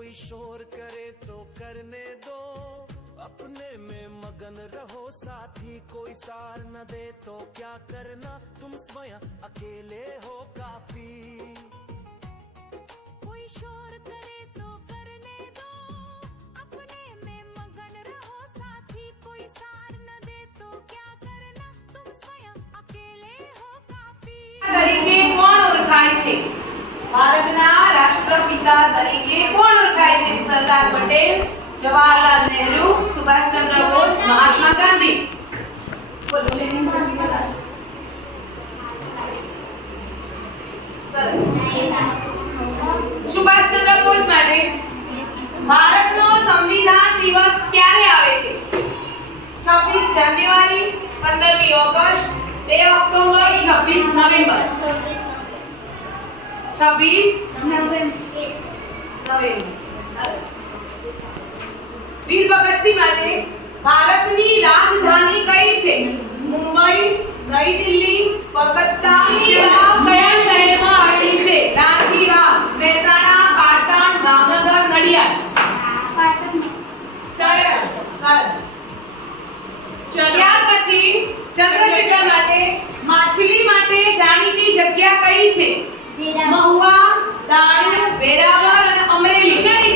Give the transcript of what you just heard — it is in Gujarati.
कोई शोर करे तो करने दो, अपने में मगन रहो साथी, कोई सार न दे तो क्या करना, तुम स्वयं अकेले हो काफी। कोई शोर करे तो करने दो, अपने में मगन रहो साथी, कोई सार न दे तो क्या करना, तुम स्वयं अकेले हो काफी। તરીકે કોણ ઓળખાય છે? ભારતના રાષ્ટ્રપિતા તરીકે કોણ ઓળખાય છે? સરદાર પટેલ, જવાહરલાલ નહેરુ, સુભાષચંદ્ર બોઝ, મહાત્મા ગાંધી। સુભાષચંદ્ર બોઝ માટે ભારતનો સંવિધાન દિવસ ક્યારે આવે છે? 26 જાન્યુઆરી, 15મી ઓગસ્ટ, 2 ઓક્ટોબર, 26 નવેમ્બર। 26 નવેમ્બર। વીર ભગતસિંહ માટે ભારતની રાજધાની કઈ છે? મુંબઈ, નઈ દિલ્હી, કલકત્તા, કયા શહેરમાં આવેલી છે? રાંચી, મહેસાણા, પાટણ, ભાવનગર, નડિયાદ। સરસ સરસ। ત્યાર પછી ચંદ્રશેખર માટે માછલી માટે જાણીતી જગ્યા કઈ છે? મહુવા, દાણ, વેરાવળ અને અમરેલી।